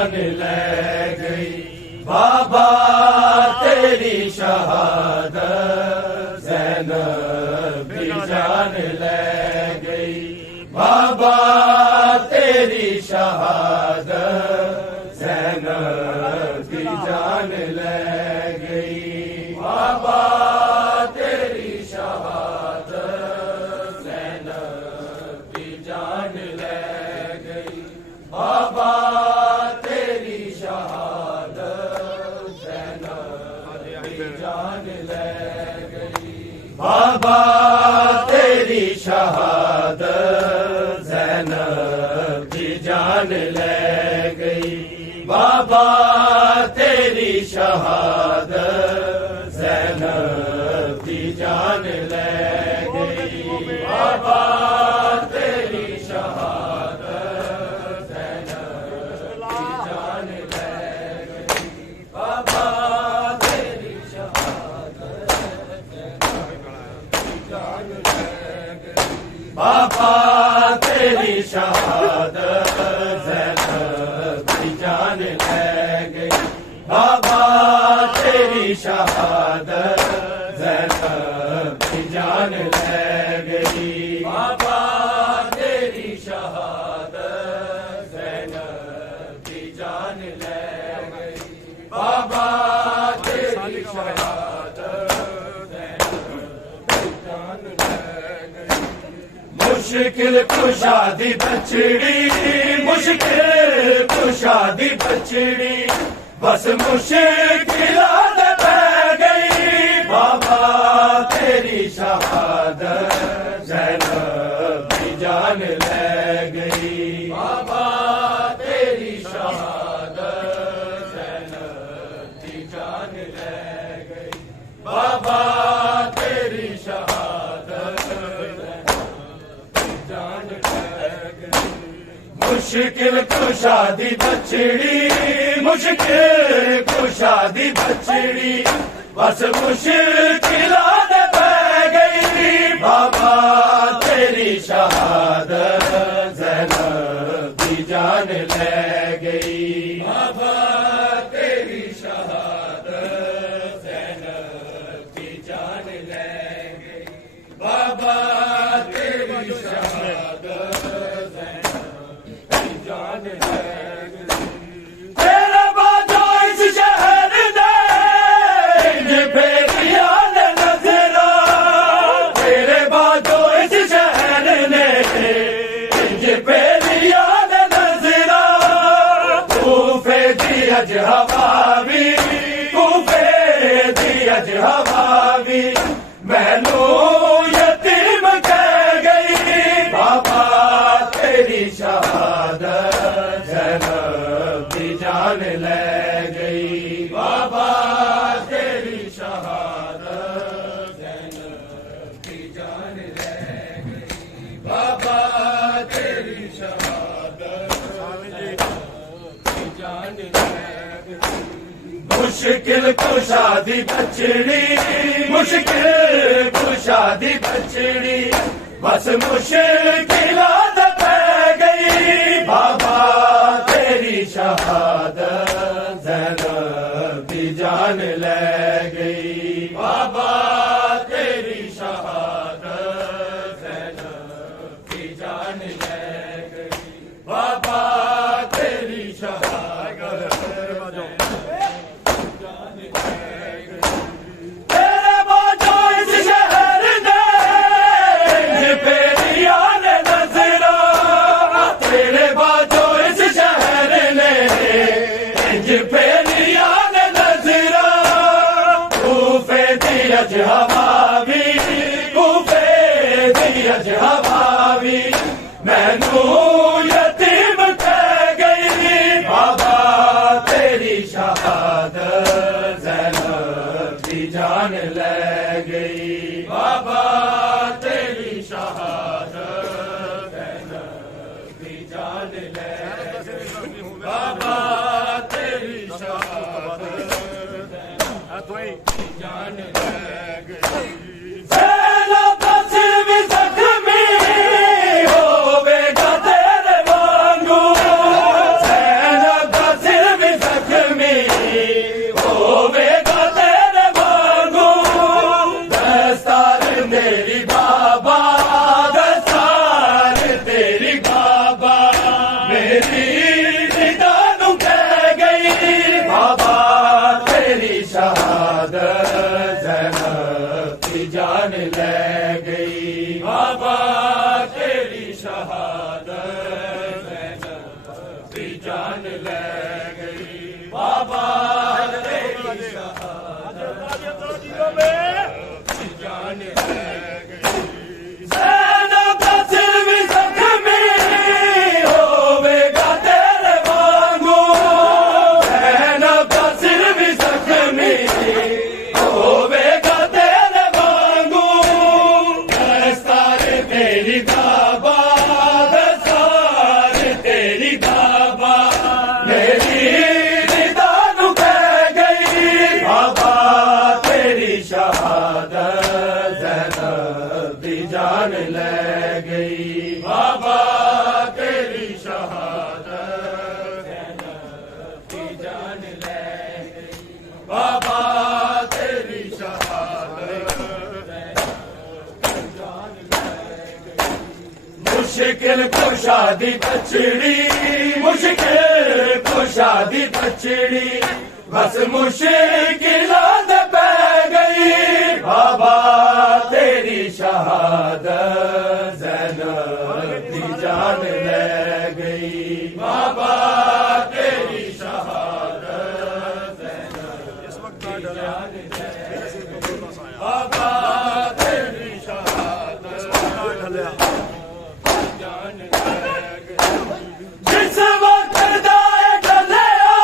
जान ले गई। बाबा तेरी शहादत ज़ैनब की जान ले गई। बाबा तेरी शहादत ज़ैनब की जान ले गई। बाबा तेरी शहादत ज़ैनब की जान ले गई। बाबा तेरी शहादत ज़ैनब की जान ले गई। बाबा तेरी शहादत ज़ैनब की जान ले गई। बाबा तेरी शहादत ज़ैनब की जान ले गई। बाबा तेरी शहादत ज़ैनब की जान ले गई। बाबा तेरी शहादत बाबा तेरी शहादत ज़ैनब की जान ले गई। बाबा तेरी शहादत ज़ैनब की जान ले गई। बाबा तेरी शहादत ज़ैनब की जान ले गई। बाबा तेरी शहादत मुश्किल कुशादी बछड़ी, मुश्किल कुशादी बछड़ी, बस मुश्किलात पै गई। बाबा तेरी शहादत ज़ैनब की जान ले गई। बाबा तेरी शहादत ज़ैनब की जान ले गई। बाबा तेरी शहादत मुश्किल कुशादी बछड़ी, मुश्किल कुशादी बछड़ी, बस मुश्किलात पै गई। बाबा तेरी शहादत ज़ैनब की जान ले गई। बाबा तेरी शहादत ज़ैनब की जान ले गई। बाबा तेरी शहादत तेरे बाजो इस शहर ने फेरिया ने नजरा, तेरे बाजो इस शहर ने फेरिया ने नजरा। कूफे दी अज हवावी, कूफे दी अज हवावी, मैनू यतीम कह गई। बाबा तेरी शहादत ज़ैनब की जान ले गई। बाबा तेरी शहादत ज़ैनब की जान ले गई। बाबा तेरी शहादत ज़ैनब की जान ले गई। मुश्किल कुशादी बछड़ी, मुश्किल कुशादी बछड़ी, बस मुश्किलात पै गई। बाबा तेरी शहादत ज़ैनब की जान ले गई। बाबा तेरी शहादत ज़ैनब की जान ले गई। बाबा तेरी शहादत जान ले गई। तेरे बाजो इस शहर ने फेरिया ने नजरा, तेरे बाजो इस शहर ने फेरिया ने नजरा। कूफे दी अज हवावी, कूफे दी अज हवावी, मैनू यतीम कह गई। बाबा तेरी शहादत ज़ैनब की जान ले गई। बाबा तेरी शहादत ज़ैनब की जान ले गई। बाबा तेरी शहादत ज़ैनब की जान ले गई। ज़ैनब का सिर भी ज़ख्मी होवेगा तेरे वांगू, ज़ैनब का सिर जान ले गई बाबा तेरी शहादत ज़ैनब की जान ले गई बाबा तेरी शहादत की जान ले गई ज़ैनब का सिर भी ज़ख्मी होवेगा तेरे वांगू ज़ैनब का सिर भी ज़ख्मी होवेगा तेरे वांगू दस्तार तेरी दाबा दस्तार तेरी दाबा मेरी निदा नु कह गई बाबा तेरी शहादत ज़ैनब दी जान ले गई बाबा तेरी शहादत ज़ैनब दी जान ले गई बाबा तेरी शहादत मुश्किल को शादी बचड़ी मुश्किल को शादी बचड़ी बस मुश्किल पै गई बाबा तेरी शहादत ज़ैनब की जान ले गई बाबा तेरी शहादत ज़ैनब की जान ले गई बाबा तेरी शहादत जान ले गई जिस वक्त दाए ढलिया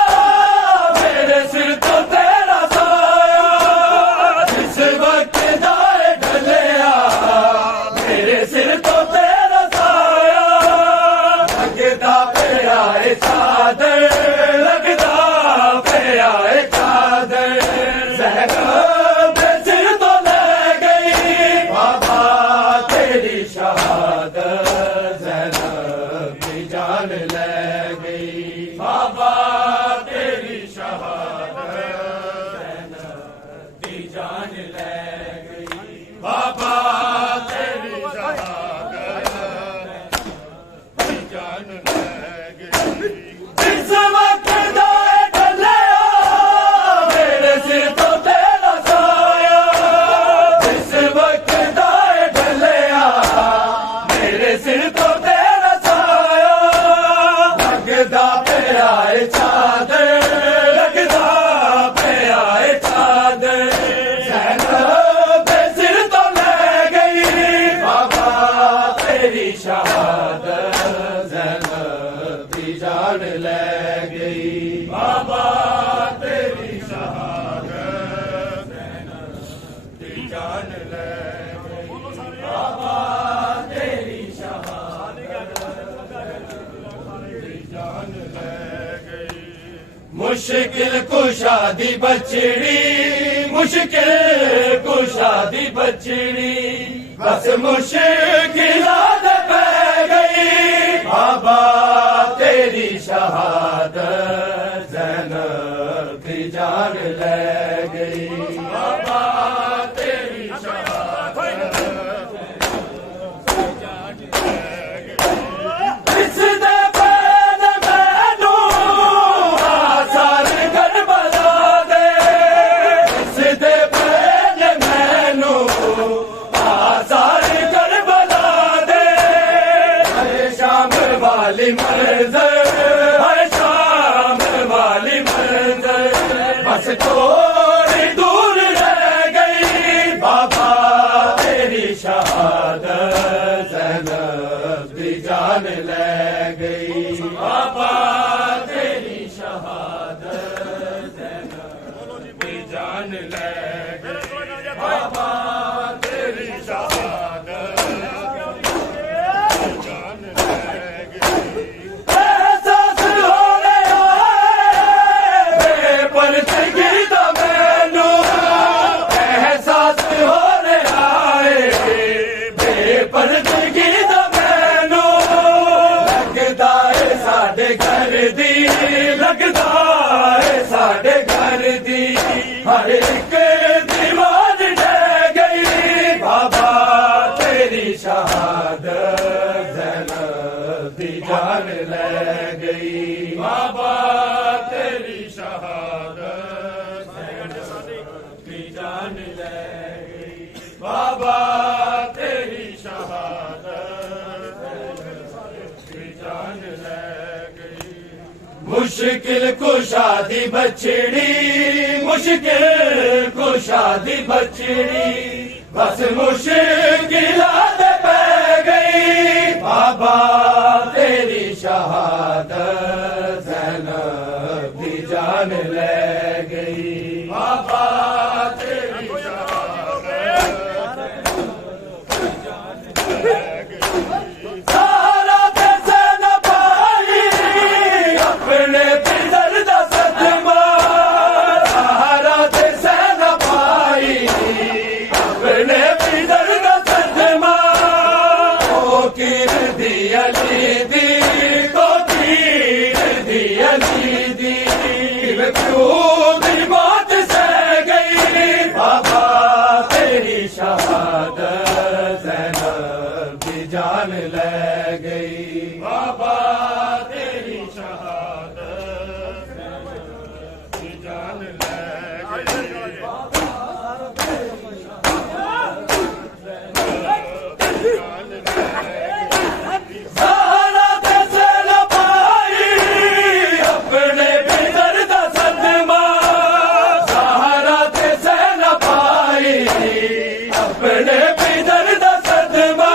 मेरे सिर तो तेरा साया जिस वक्त दाए ढलिया मेरे सिर तो तेरा साया लगदा पे आए चादर लगदा पे आए चादर ज़ैनब सिर तो ले गई बाबा तेरी शहादत ज़ैनब की जान ले गई बाबा तेरी शहादत ज़ैनब की जान ले गई बाबा तेरी शहादत की जान ले गई जिस वक्त दाए ढलिया मेरे सिर तो तेरा साया जिस वक्त दाए ढलिया मेरे सिर तो तेरा साया लगदा पे आए चादर लगदा पे आए चादर ज़ैनब सिर तो ले गई बाबा तेरी शहादत ज़ैनब की जान ले गई बाबा तेरी शहादत ज़ैनब की जान ले गई बाबा तेरी शहादत की जान ले गई मुश्किल कुशादी बचड़ी मुश्किल कुशादी बचड़ी बस मुश्किल पै गई बाबा तेरी शहादत ज़ैनब की जान ले गई बाबा तेरी शहादत की जान ले गई इस दे बैन मैनू आसार करबला दे इस दे बैन मैनू आसार करबला दे हर शाम वाली मंज़र हर शाम वाली मंज़र बस थोड़ी दूर रह गई बाबा तेरी शहादत ज़ैनब की जान ले गई बाबा तेरी शहादत ज़ैनब की जान ले गई बाबा तेरी शहादत की जान ले गई एहसास हो रहा है बेपरदगी दा मैनू एहसास हो रहा है बेपरदगी दा मैनू लगदा है साडे घर दी लगदा है साडे घर दी हर एक दीवार ढह गई बाबा तेरी शहादत ज़ैनब की जान ले गई बाबा तेरी शहादत की जान ले गई बाबा बाबा तेरी शहादत की जान ले गई। मुश्किल कुशादी बछड़ी, मुश्किल कुशादी बछड़ी, बस मुश्किल पै गई। बाबा तेरी शहादत ज़ैनब की जान ले गई। बाबा तेरी सारा पैसे न पाई अपने पितर दा सदमा, सारा पैसे न पाई अपने पितर दा सदमा। ओ कीर दी अली दी, तो कीर दी अली दी, क्यों दी मौत सह गई। बाबा तेरी शहादत ज़ैनब की जान ले गई। बाबा तेरी शहादत की जान ले गई। सारा पैसे न पाई अपने पितर दा सदमा, सारा पैसे न पाई अपने पितर दा सदमा।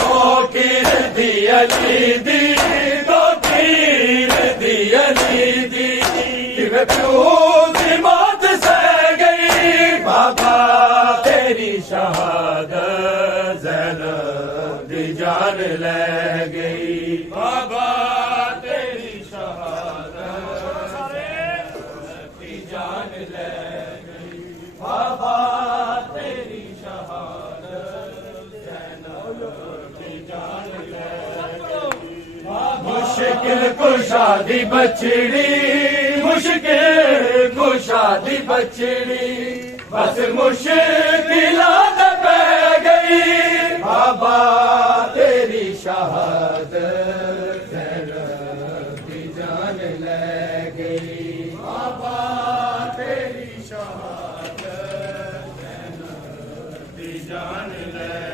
तो कीर दी अली दी, तो कीर दी अली दी, क्यों दी मौत सह गई। बाबा तेरी शहादत ज़ैनब की जान ले गई। बाबा तेरी शहादत की जान ले गई। बाबा तेरी शहादत ज़ैनब की जान ले गई। मुश्किल कुशादी बछड़ी, मुश्किल कुशादी बछड़ी, बस मुश्किल पै गई। बाबा तेरी शहादत ज़ैनब की जान ले गई। बाबा तेरी शहादत ज़ैनब की जान ले